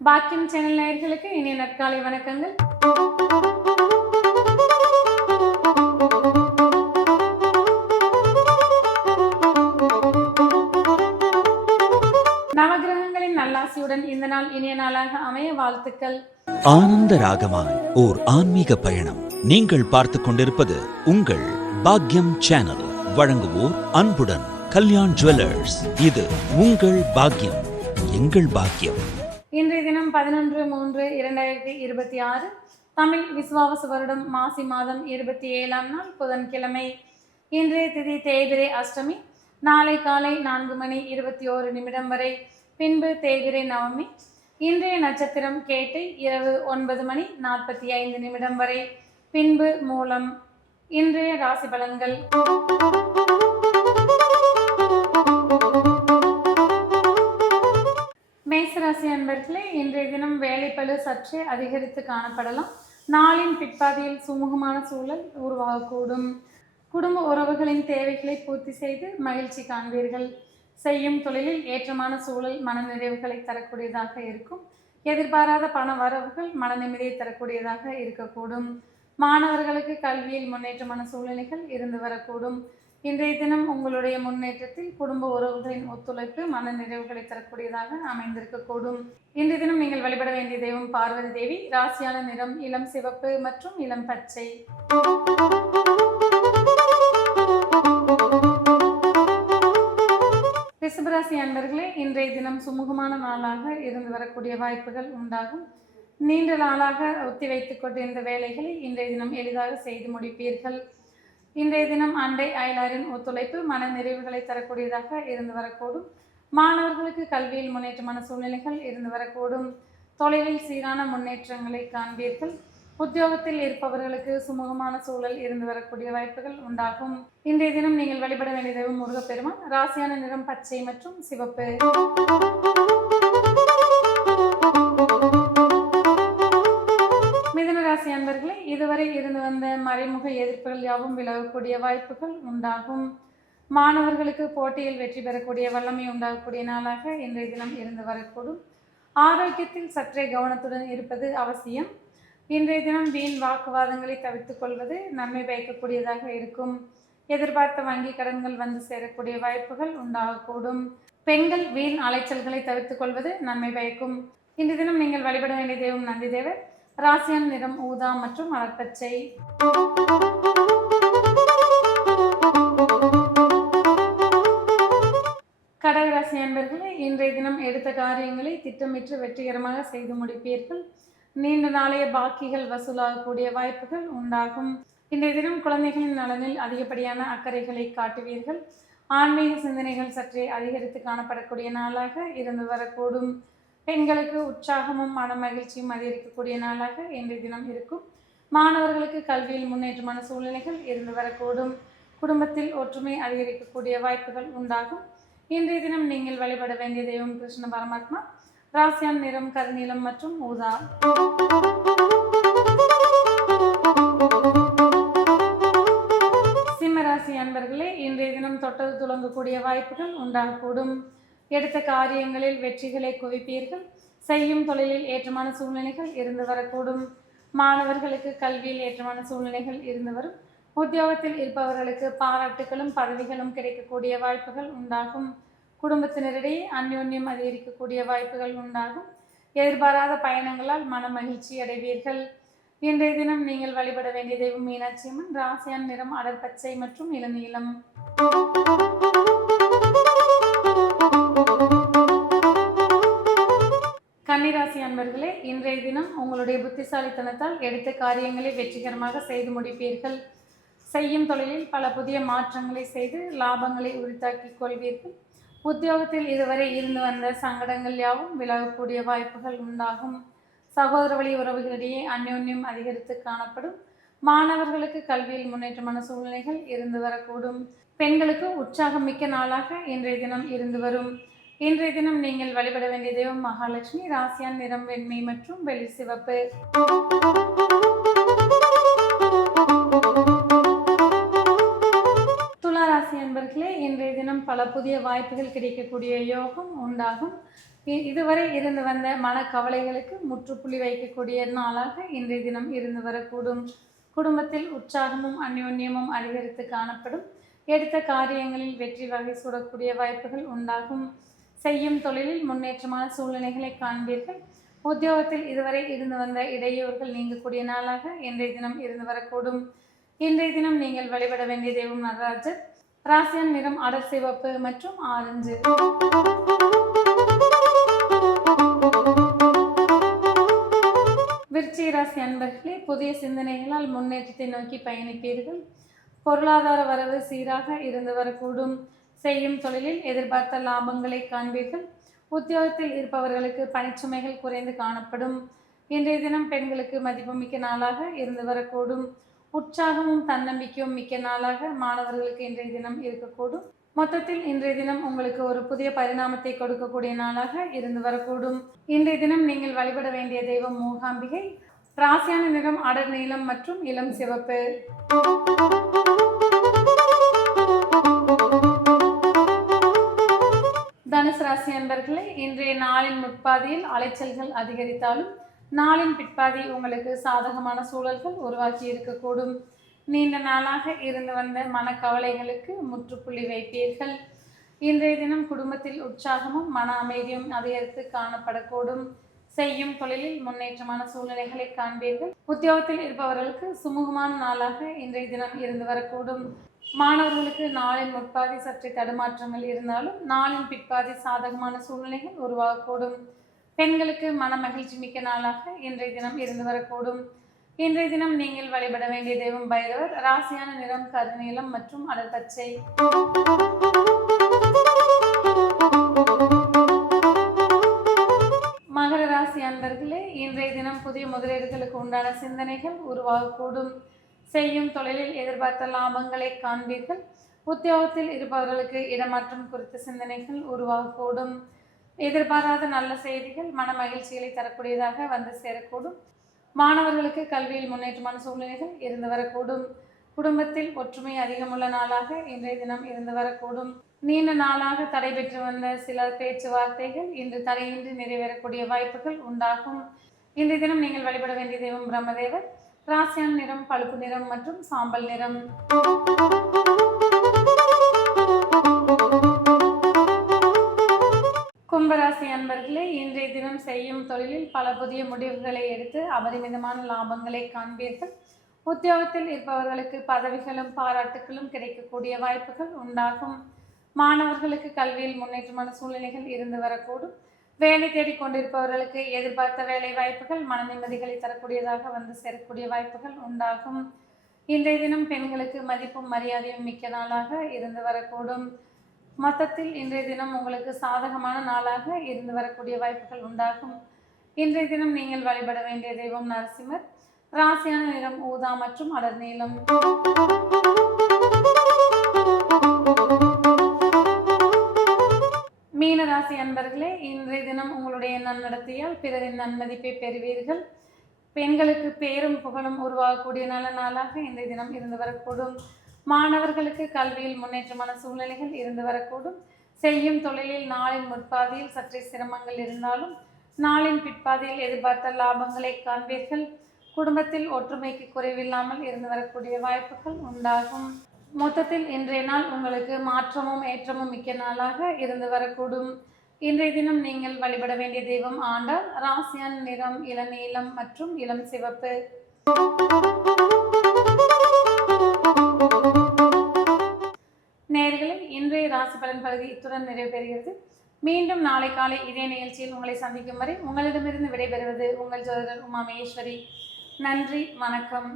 பாக்கியம் சேனல் நேயர்களுக்கு இனிய நற்காலை வணக்கங்கள். நவகிரகங்களின் நல்லாசியுடன் இந்த நாள் இனிய நாளாக அமைய வாழ்த்துக்கள். ஆனந்த ராகமாய் ஓர் ஆன்மீக பயணம். நீங்கள் பார்த்துக் கொண்டிருப்பது உங்கள் பாக்யம் சேனல். வழங்குவோர் அன்புடன் கல்யாண் ஜுவல்லர்ஸ். இது உங்கள் பாக்யம், எங்கள் பாக்யம். இன்றைய தினம் 11/3/2026 தமிழ் விசுவாவசு வருடம் மாசி மாதம் 27ஆம் நாள் புதன்கிழமை. இன்றைய திதி தேய்பிரை அஷ்டமி. நாளை காலை 4:21 வரை, பின்பு தேய்பிரை நவமி. இன்றைய நட்சத்திரம் கேட்டை. இரவு 9:45 வரை, பின்பு மூலம். இன்றைய ராசி பலன்கள். மேசராசி அன்பர்களே, இன்றைய தினம் வேலைப்பளு சற்றே அதிகரித்து காணப்படலாம். நாளின் பிற்பாதியில் சுமூகமான சூழல் உருவாகக்கூடும். குடும்ப உறவுகளின் தேவைகளை பூர்த்தி செய்து மகிழ்ச்சி காண்பீர்கள். செய்யும் தொழிலில் ஏற்றமான சூழல் மனநிறைவுகளை தரக்கூடியதாக இருக்கும். எதிர்பாராத பண வரவுகள் மன நிம்மதியை தரக்கூடியதாக இருக்கக்கூடும். மாணவர்களுக்கு கல்வியில் முன்னேற்றமான சூழ்நிலைகள் இருந்து வரக்கூடும். இன்றைய தினம் உங்களுடைய முன்னேற்றத்தில் குடும்ப உறவுகளின் ஒத்துழைப்பு மன நிறைவுகளை தரக்கூடியதாக அமைந்திருக்கக்கூடும். இன்றைய தினம் நீங்கள் வழிபட வேண்டிய தெய்வம் பார்வதி தேவி. ராசியான நிறம் இளம் சிவப்பு மற்றும் இளம் பச்சை. ரிஷபராசி அன்பர்களே, இன்றைய தினம் சுமூகமான நாளாக இருந்து வரக்கூடிய வாய்ப்புகள் உண்டாகும். நீண்ட நாளாக ஒத்தி வைத்துக் கொண்டிருந்த வேலைகளை இன்றைய தினம் எளிதாக செய்து முடிப்பீர்கள். இன்றைய தினம் அண்டை அயலாரின் ஒத்துழைப்பு மன நிறைவுகளை தரக்கூடியதாக இருந்து வரக்கூடும். மாணவர்களுக்கு கல்வியில் முன்னேற்றமான சூழ்நிலைகள் இருந்து வரக்கூடும். தொழிலில் சீரான முன்னேற்றங்களை காண்பீர்கள். உத்தியோகத்தில் இருப்பவர்களுக்கு சுமூகமான சூழல் இருந்து வரக்கூடிய வாய்ப்புகள் உண்டாகும். இன்றைய தினம் நீங்கள் வழிபட வேண்டிய தெய்வம் முருகப்பெருமான். ராசியான நிறம் பச்சை மற்றும் சிவப்பு. மிதுனராசி அன்பர்களே, இதுவரை இருந்து வந்த மறைமுக எதிர்ப்புகள் யாவும் விலகக்கூடிய வாய்ப்புகள் உண்டாகும். மாணவர்களுக்கு போட்டியில் வெற்றி பெறக்கூடிய வல்லமை உண்டாகக்கூடிய நாளாக இன்றைய தினம் இருந்து வரக்கூடும். ஆரோக்கியத்தில் சற்றே கவனத்துடன் இருப்பது அவசியம். இன்றைய தினம் வீண் வாக்குவாதங்களை தவிர்த்துக் கொள்வது நன்மை பயக்கக்கூடியதாக இருக்கும். எதிர்பார்த்த வங்கி கடன்கள் வந்து சேரக்கூடிய வாய்ப்புகள் உண்டாகக்கூடும். பெண்கள் வீண் அலைச்சல்களை தவிர்த்துக் கொள்வது நன்மை பயக்கும். இன்றைய தினம் நீங்கள் வழிபட வேண்டிய தெய்வம் நந்தி தேவர். ராசியான நிறம் ஊதா மற்றும் மலர்பச்சை. கடகராசி அன்பர்களே, இன்றைய தினம் எடுத்த காரியங்களை திட்டமிட்டு வெற்றிகரமாக செய்து முடிப்பீர்கள். நீண்ட நாளைய பாக்கிகள் வசூலாகக்கூடிய வாய்ப்புகள் உண்டாகும். இன்றைய தினம் குழந்தைகளின் நலனில் அதிகப்படியான அக்கறைகளை காட்டுவீர்கள். ஆன்மீக சிந்தனைகள் சற்றே அதிகரித்து காணப்படக்கூடிய நாளாக இருந்து வரக்கூடும். பெண்களுக்கு உற்சாகமும் மன மகிழ்ச்சியும் அதிகரிக்கக்கூடிய நாளாக இன்றைய தினம் இருக்கும். மாணவர்களுக்கு கல்வியில் முன்னேற்றமான சூழ்நிலைகள் இருந்து வரக்கூடும். குடும்பத்தில் ஒற்றுமை அதிகரிக்கக்கூடிய வாய்ப்புகள் உண்டாகும். இன்றைய தினம் நீங்கள் வழிபட வேண்டிய தெய்வம் கிருஷ்ண பரமாத்மா. ராசியான் நிறம் கருநீலம் மற்றும் ஊதா. சிம்மராசி அன்பர்களே, இன்றைய தினம் தொட்டது துளங்கக்கூடிய வாய்ப்புகள் உண்டாகக்கூடும். எடுத்த காரியங்களில் வெற்றிகளை குவிப்பீர்கள். செய்யும் தொழிலில் ஏற்றமான சூழ்நிலைகள் இருந்து வரக்கூடும். மாணவர்களுக்கு கல்வியில் ஏற்றமான சூழ்நிலைகள் இருந்து வரும். உத்தியோகத்தில் இருப்பவர்களுக்கு பாராட்டுகளும் பதவிகளும் கிடைக்கக்கூடிய வாய்ப்புகள் உண்டாகும். குடும்பத்தினரிடையே அந்யோன்யம் அதிகரிக்கக்கூடிய வாய்ப்புகள் உண்டாகும். எதிர்பாராத பயணங்களால் மன மகிழ்ச்சி அடைவீர்கள். இன்றைய தினம் நீங்கள் வழிபட வேண்டிய தெய்வம் மீனாட்சி அம்மன். ராசியான் நிறம் அடர் பச்சை மற்றும் இளநீலம். கன்னிராசி அன்பர்களே, இன்றைய தினம் உங்களுடைய புத்திசாலித்தனத்தால் எடுத்த காரியங்களை வெற்றிகரமாக செய்து முடிப்பீர்கள். செய்யும் தொழிலில் பல புதிய மாற்றங்களை செய்து லாபங்களை உரித்தாக்கிக் கொள்வீர்கள். உத்தியோகத்தில் இதுவரை இருந்து வந்த சங்கடங்கள் யாவும் விலகக்கூடிய வாய்ப்புகள் உண்டாகும். சகோதர வழி உறவுகளிடையே அந்யோன்யம் அதிகரித்து காணப்படும். மாணவர்களுக்கு கல்வியில் முன்னேற்றமான சூழ்நிலைகள் இருந்து வரக்கூடும். பெண்களுக்கு உற்சாகம் மிக்க நாளாக இன்றைய தினம் இருந்து வரும். இன்றைய தினம் நீங்கள் வழிபட வேண்டிய தெய்வம் மகாலட்சுமி. ராசியான் நிறம் வெண்மை மற்றும் வெளிர் சிவப்பு. துலா ராசி அன்பர்களே, இன்றைய தினம் பல புதிய வாய்ப்புகள் கிடைக்கக்கூடிய யோகம் உண்டாகும். இதுவரை இருந்து வந்த மனக்கவலைகளுக்கு முற்றுப்புள்ளி வைக்கக்கூடிய நாளாக இன்றைய தினம் இருந்து வரக்கூடும். குடும்பத்தில் உற்சாகமும் அந்யோன்யமும் அதிகரித்து காணப்படும். எடுத்த காரியங்களில் வெற்றி வகை சூடக்கூடிய வாய்ப்புகள் உண்டாகும். செய்யும் தொழிலில் முன்னேற்றமான சூழ்நிலைகளை காண்பீர்கள். உத்தியோகத்தில் இதுவரை இருந்து வந்த இடையூறுகள் நீங்கக்கூடிய நாளாக இன்றைய தினம் இருந்து வரக்கூடும். இன்றைய தினம் நீங்கள் வழிபட வேண்டிய தெய்வம் நடராஜர். ராசியின் நிறம் அடர் சிவப்பு மற்றும் ஆரஞ்சு. விருச்சிக ராசி அன்பர்களே, புதிய சிந்தனைகளால் முன்னேற்றத்தை நோக்கி பயணிப்பீர்கள். பொருளாதார வரவு சீராக இருந்து வரக்கூடும். செய்யும் தொழிலில் எதிர்பார்த்த லாபங்களை காண்பீர்கள். உத்தியோகத்தில் இருப்பவர்களுக்கு பணிச்சுமைகள் குறைந்து காணப்படும். இன்றைய தினம் பெண்களுக்கு மதிப்புமிக்க நாளாக இருந்து வரக்கூடும். உற்சாகமும் தன்னம்பிக்கையும் மிக்க நாளாக மாணவர்களுக்கு இன்றைய தினம் இருக்கக்கூடும். மொத்தத்தில் இன்றைய தினம் உங்களுக்கு ஒரு புதிய பரிணாமத்தை கொடுக்கக்கூடிய நாளாக இருந்து வரக்கூடும். இன்றைய தினம் நீங்கள் வழிபட வேண்டிய தெய்வம் மூகாம்பிகை. ராசியான நிறம் அடர் நீலம் மற்றும் இளம் சிவப்பு. தனுசு ராசி அன்பர்களே, இன்றைய நாளின் முற்பாதியில் அலைச்சல்கள் அதிகரித்தாலும் நாளின் பிற்பாதி உங்களுக்கு சாதகமான சூழல்கள் உருவாக்கி இருக்கக்கூடும். நீண்ட நாளாக இருந்து வந்த மனக்கவலைகளுக்கு முற்றுப்புள்ளி வைப்பீர்கள். இன்றைய தினம் குடும்பத்தில் உற்சாகமும் மன அமைதியும் அதிகரித்து காணப்படக்கூடும். செய்யும் தொழிலில் முன்னேற்றமான சூழ்நிலைகளை காண்பீர்கள். உத்தியோகத்தில் இருப்பவர்களுக்கு சுமூகமான நாளாக இன்றைய தினம் இருந்து வரக்கூடும். மாணவர்களுக்கு நாளின் முற்பாதி சற்று தடுமாற்றங்கள் இருந்தாலும் நாளின் பிற்பாதி சாதகமான சூழ்நிலைகள் உருவாகக்கூடும். பெண்களுக்கு மன மகிழ்ச்சி மிக்க நாளாக இன்றைய தினம் இருந்து வரக்கூடும். இன்றைய தினம் நீங்கள் வழிபட வேண்டிய தெய்வம் பைரவர். ராசியான நிறம் கருநீலம் மற்றும் அடர் பச்சை. மகர ராசி அன்பர்களே, இன்றைய தினம் புதிய முதலீடுகளுக்கு உண்டான சிந்தனைகள் உருவாகக்கூடும். செய்யும் தொழிலில் எதிர்பார்த்த லாபங்களை காண்பீர்கள். உத்தியோகத்தில் இருப்பவர்களுக்கு இடமாற்றம் குறித்த சிந்தனைகள் உருவாகக்கூடும். எதிர்பாராத நல்ல செய்திகள் மன மகிழ்ச்சிகளை தரக்கூடியதாக வந்து சேரக்கூடும். மாணவர்களுக்கு கல்வியில் முன்னேற்றமான சூழ்நிலைகள் இருந்து வரக்கூடும். குடும்பத்தில் ஒற்றுமை அதிகமுள்ள நாளாக இன்றைய தினம் இருந்து வரக்கூடும். நீண்ட நாளாக தடைபெற்று வந்த சில பேச்சுவார்த்தைகள் இன்று தடையின்றி நிறைவேறக்கூடிய வாய்ப்புகள் உண்டாகும். இன்றைய தினம் நீங்கள் வழிபட வேண்டிய தெய்வம் பிரம்மதேவர். ராசியான நிறம் பழுப்பு நிறம் மற்றும் சாம்பல் நிறம். கும்பராசி அன்பர்களே, இன்றைய தினம் செய்யும் தொழிலில் பல புதிய முடிவுகளை எடுத்து அபரிமிதமான லாபங்களை காண்பீர்கள். உத்தியோகத்தில் இருப்பவர்களுக்கு பதவிகளும் பாராட்டுகளும் கிடைக்கக்கூடிய வாய்ப்புகள் உண்டாகும். மாணவர்களுக்கு கல்வியில் முன்னேற்றமான சூழ்நிலைகள் இருந்து வரக்கூடும். வேலை தேடிக் கொண்டிருப்பவர்களுக்கு எதிர்பார்த்த வேலை வாய்ப்புகள் மன நிம்மதிகளை தரக்கூடியதாக வந்து சேரக்கூடிய வாய்ப்புகள் உண்டாகும். இன்றைய தினம் பெண்களுக்கு மதிப்பும் மரியாதையும் மிக்க நாளாக இருந்து வரக்கூடும். மொத்தத்தில் இன்றைய தினம் உங்களுக்கு சாதகமான நாளாக இருந்து வரக்கூடிய வாய்ப்புகள் உண்டாகும். இன்றைய தினம் நீங்கள் வழிபட வேண்டிய தெய்வம் நரசிம்மர். ராசியான நிறம் ஊதா மற்றும் அடர் நீலம். மீன ராசி அன்பர்களே, இன்றைய தினம் உங்களுடைய நன்னடத்தையால் பிறரின் நன்மதிப்பை பெறுவீர்கள். பெண்களுக்கு பேரும் புகழும் உருவாகக்கூடிய நல்ல நாளாக இன்றைய தினம் இருந்து வரக்கூடும். மாணவர்களுக்கு கல்வியில் முன்னேற்றமான சூழ்நிலைகள் இருந்து வரக்கூடும். செய்யும் தொழிலில் நாளின் முற்பாதியில் சற்றே சிரமங்கள் இருந்தாலும் நாளின் பிற்பாதியில் எதிர்பார்த்த லாபங்களை காண்பீர்கள். குடும்பத்தில் ஒற்றுமைக்கு குறைவில்லாமல் இருந்து வரக்கூடிய வாய்ப்புகள் உண்டாகும். மொத்தத்தில் இன்றைய நாள் உங்களுக்கு மாற்றமும் ஏற்றமும் மிக்க நாளாக இருந்து வரக்கூடும். இன்றைய தினம் நீங்கள் வழிபட வேண்டிய தெய்வம் ஆண்டாள். ராசியான நிறம் இளநீலம் மற்றும் இளம் சிவப்பு. நேயர்களே, இன்றைய ராசி பலன் பகுதி இத்துடன் நிறைவு பெறுகிறது. மீண்டும் நாளை காலை இதே நிகழ்ச்சியில் உங்களை சந்திக்கும் வரை உங்களிடமிருந்து விடைபெறுவது உங்கள் ஜோதிடர் உமா மகேஸ்வரி. நன்றி, வணக்கம்.